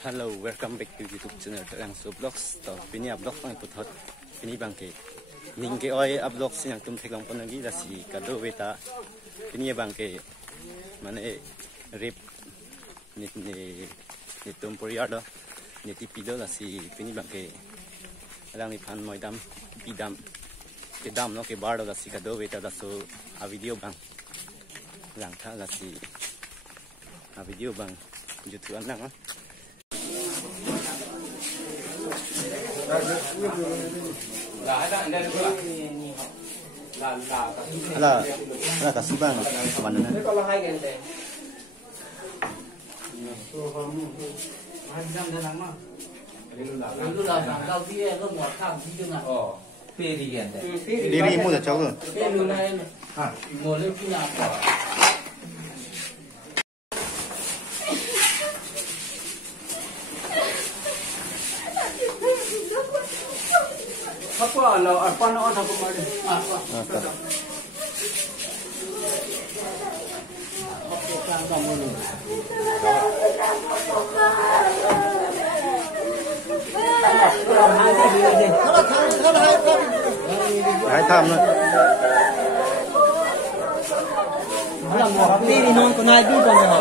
Hello, welcome back to YouTube channel Terang So Vlogs. To pini vlog pang puthot pini bangke. Ningke oi vlog siang tum theklang pon lagi dasi kado beta. Pini bangke mane rip ni tum poriado ni tipido dasi pini bangke. Lang ni pan moidam pidam ke dam no ke bardo dasi kado beta daso a video bang. Lang tha dasi a video bang YouTube anang ah. Ala kasubang kawanan. Kalau hai gente. Itu lah kalau dia lo mau tham dia nggak. Oh, peri gente. Diri mu dah caw. Peri lain. Mau le punya apa? Apa lo apa no apa kemarin? Apa? Oke, kamu dulu. Hai tham nữa. Tapi di non kunai du kan ho.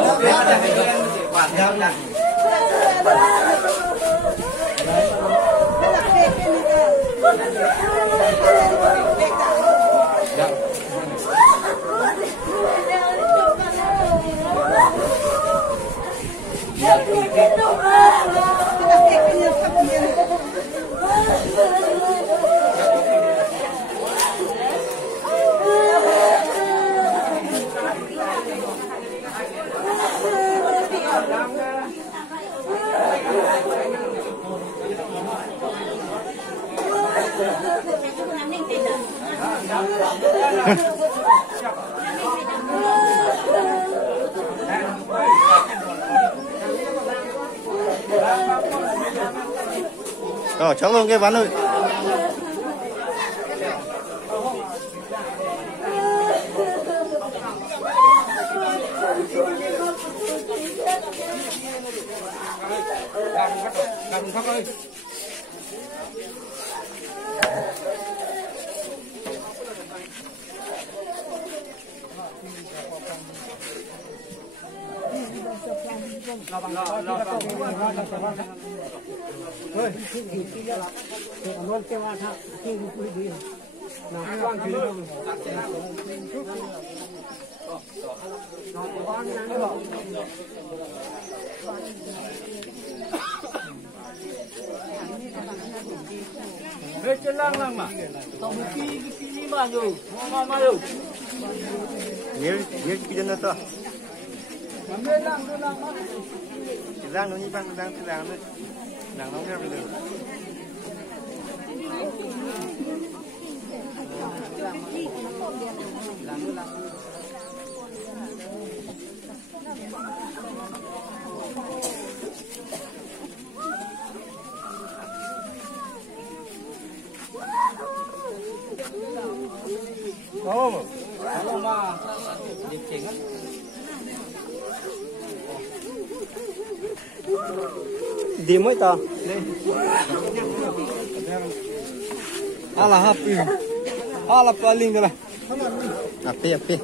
Rồi cháu luôn cái ván ơi. Lang mà. Tao ki mà rồi. Mà rồi. Dia pijan to. Lang mà. Lang nó như bang lang nữa. Lang nó nghe được. Oh, kalau mah diceng kan. Di mới ta. Ala happy. Ala paling lah. Api.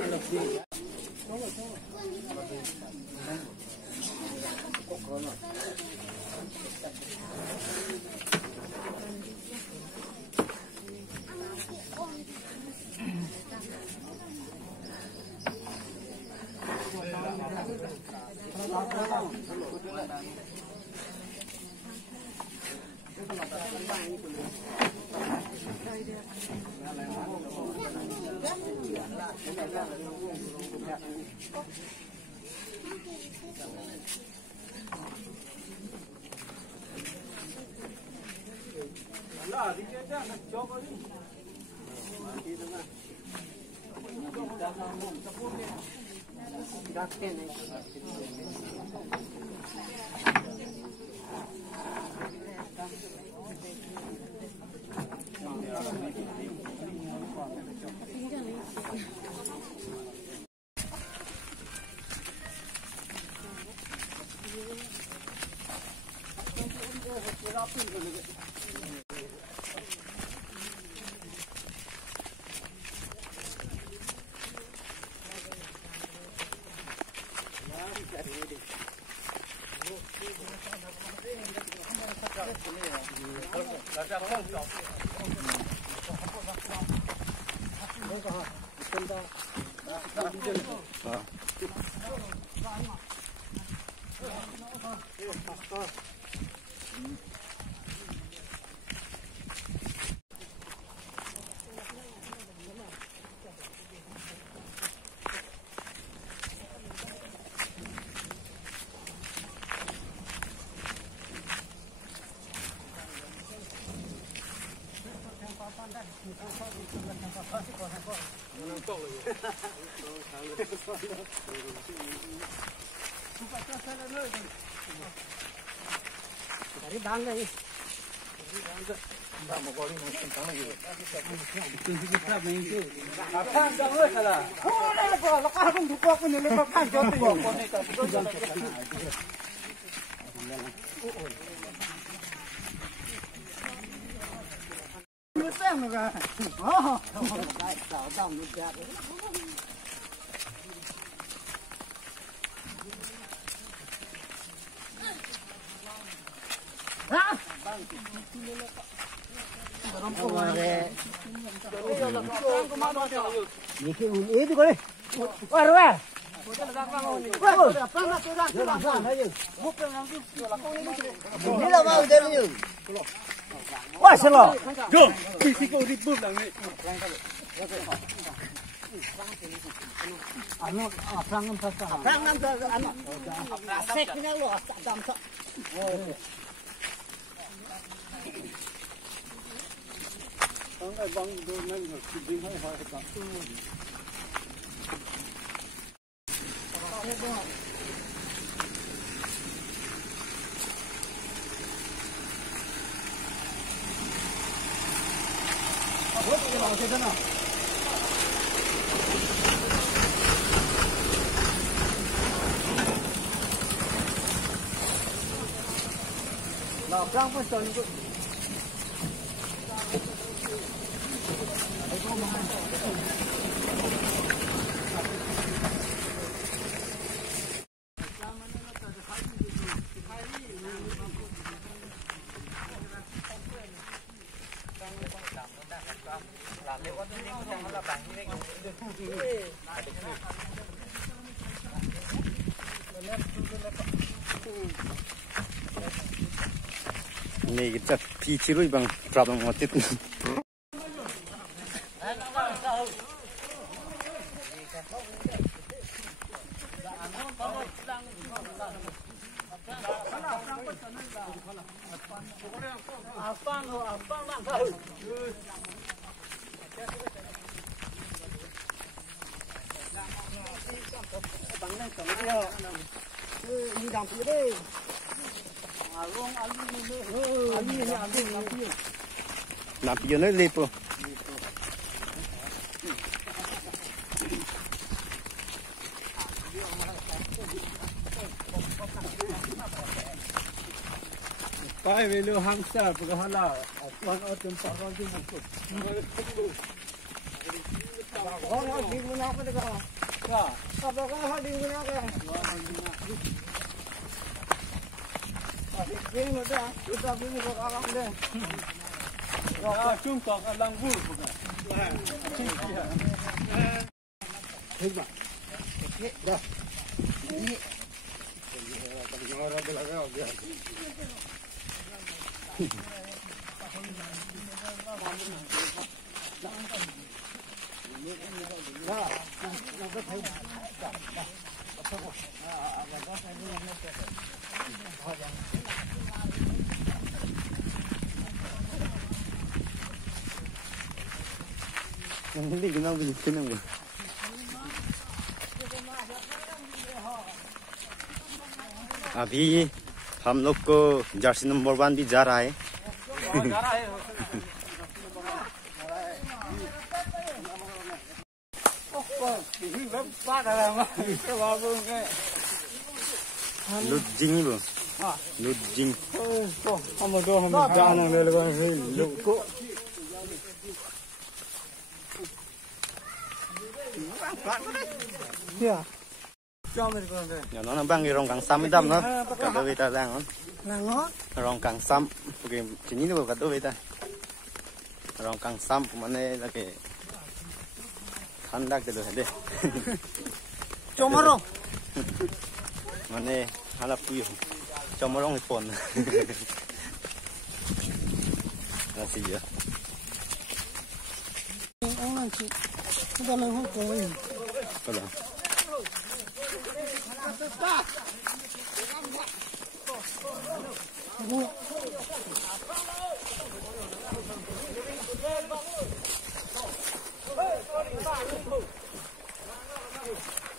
Dari bangga ini. Ini kita pikiru bang problem ngotit. Napi nó lepo. Pai velo hamster paghala apang atum parang din ko. Oh, di mo na ako daga. Ya, kapag ka di mo na ako. Ini muda, kita bini ko kakak deh. Ya, cuma kalang bul bukan. Coba. Dah. Ini. Orang belakang biar. Hindi ginawa bitin mo. अभी हम लोग को Jersey number 1 भी जा रहा है। लुट जिंगी बो। Lujing. Kok kamu doang jangan lelewan lu kok. Ya. Nhỏ nó băng cái rong càng xăm mới đâm nó. Cả đôi với ta đang nó. Là ngó. Rong càng xăm. Cái chỉ nhìn được cả đôi với ta. Rong càng xăm mà này là cái khăn đắc được rồi đấy. Cho mà rong. Mà này hay là phi cho mà rong cái phồn. Là gì vậy? Ông làm chị. Chúng ta lên không có gì. Có rồi.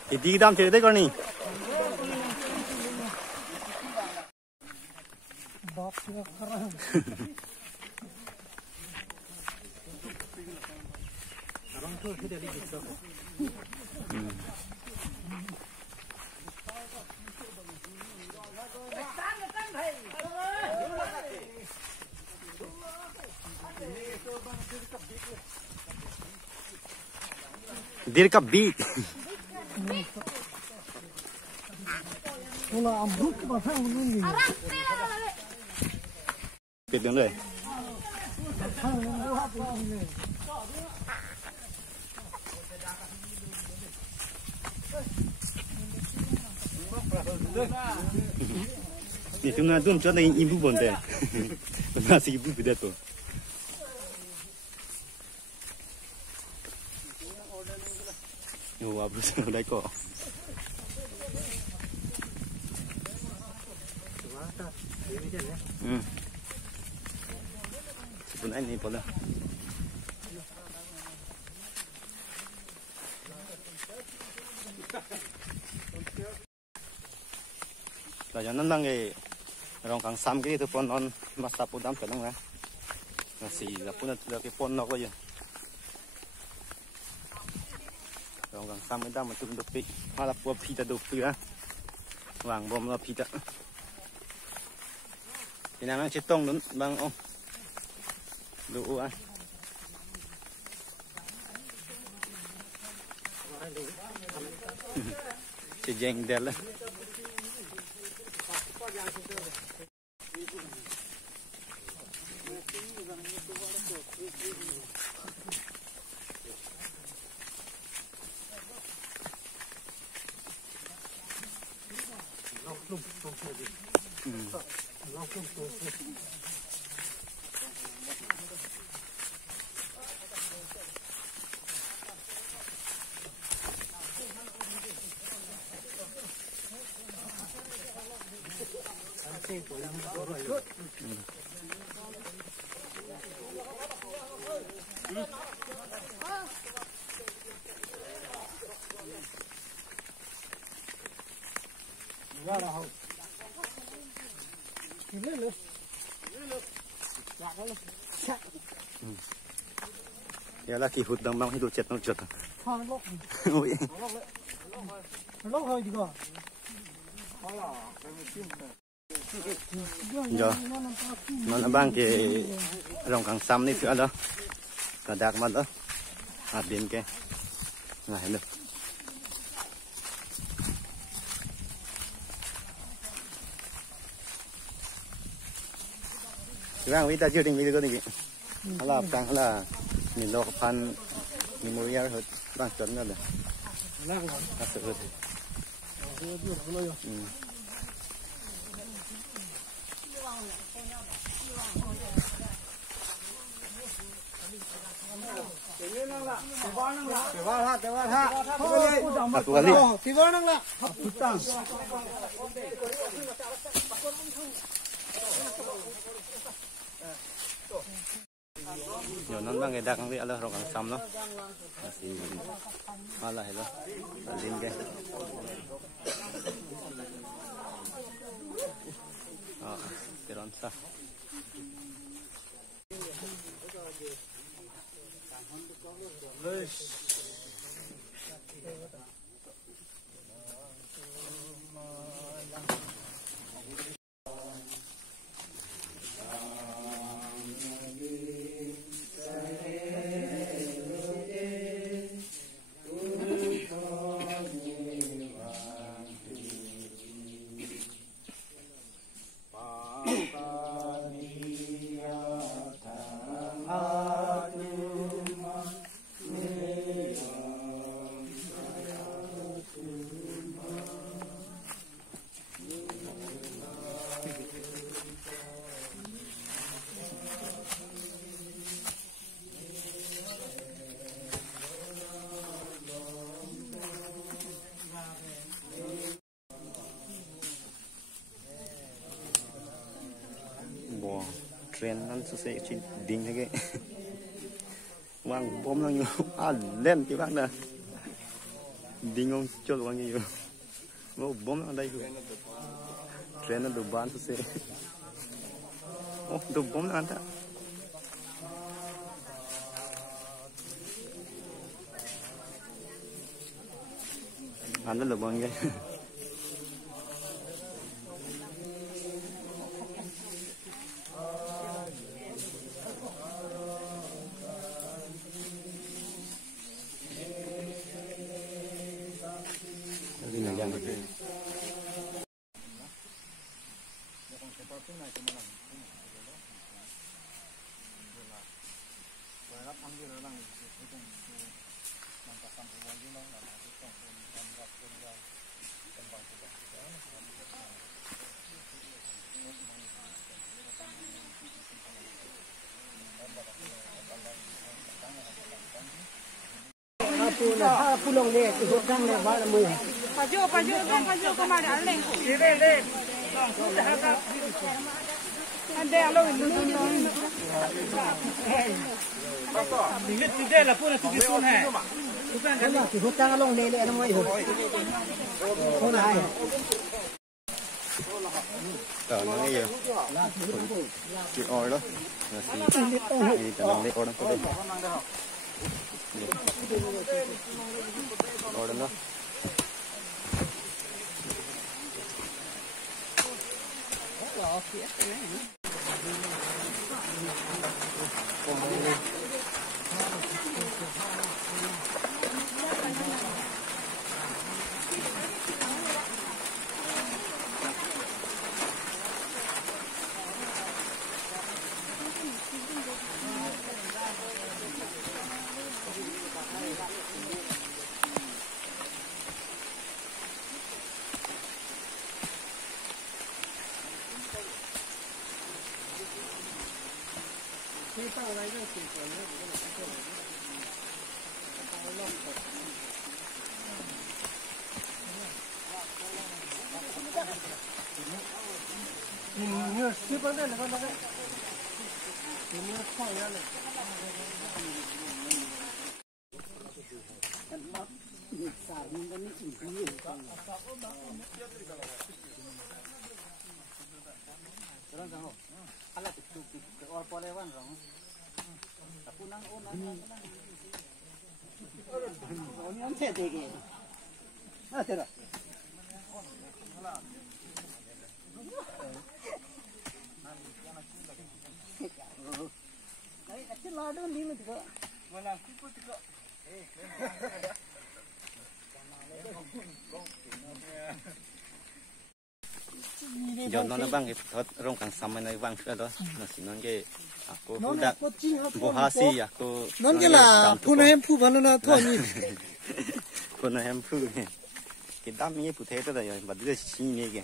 Thì đi đam chơi đấy con nè. Dir ka beat. Nó là rút cái bàn thang luôn gì. Biết đứng rồi. Ni tuna dum cho này ibu bonde. Nó sẽ ibu bida to. Yo abu sa dai ko. Pun ini pula. Là cho nên là cái rong càng xăm cái thứ pon on masa pun đam cái đó là xì là pun là cái pon nó có gì. Rong càng xăm cái đam mà tung được pi, mà là pua pi ta được pi á, vàng bom là pi ta. Thì nào mang chết tông đúng bằng ông đủ ăn chỉ dành đẹp lên ya là kỳ hụt đồng bằng hay đồ chết nó trượt ui Lốc hơi gì cơ? giờ nó là bang cái rong càng xăm này nữa đó cả đặc mặt đó đến cái là hết được bang kita chưa định video này là bang là nhìn lo pan nhìn mùi hết bang chuẩn rồi thật sự Satu kali. Yo non bang edak ngi ala rong kang sam no. Masih malah hello. Alin ke. Ah, teron sa. tren nó sẽ chỉ đinh cái quăng bom nó nhiều lên cái bác nè đinh ông cho quăng nhiều nó bom ở đây rồi tren nó đổ bán sẽ đổ bom nó ăn ta ăn nó đổ bom cái pulang ni, hutang ni bawa mui. Paju kemana aleng? Ada alo ini. Ini tidak lah pun tu kisun hai. Hutang along ni le mui. Kau nak? Đó nó nghe giờ chị oi đó thì tao làm lấy oi đó có đây oi đó giờ nó băng cái thoát rong càng sắm này băng cái đó nó chỉ nói cái aku udah bohasi aku Non cái là phun em phu vào nó thôi nhỉ. phun em phu cái đam như phụ thế đó rồi mà đưa xí này kìa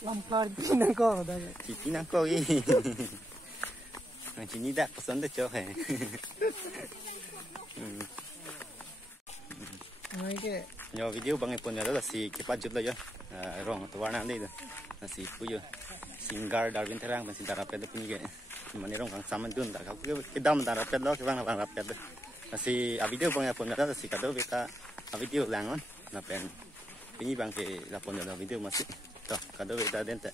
Làm card chỉ năng có đây. chỉ năng có ý chỉ như đã có sẵn được cho hề nhờ video bằng cái phone đó là xí cái bắt chụp lại cho rong tu warna đây rồi là xí puyo singar Darwin terang masih darapet punya ke mana rong kang sama dun tak cái dam darapet đó cái bang darapet masih video bang phone đó là xí kado kita video lang on na pen ini bang ke la phone đó video masih toh kado kita dente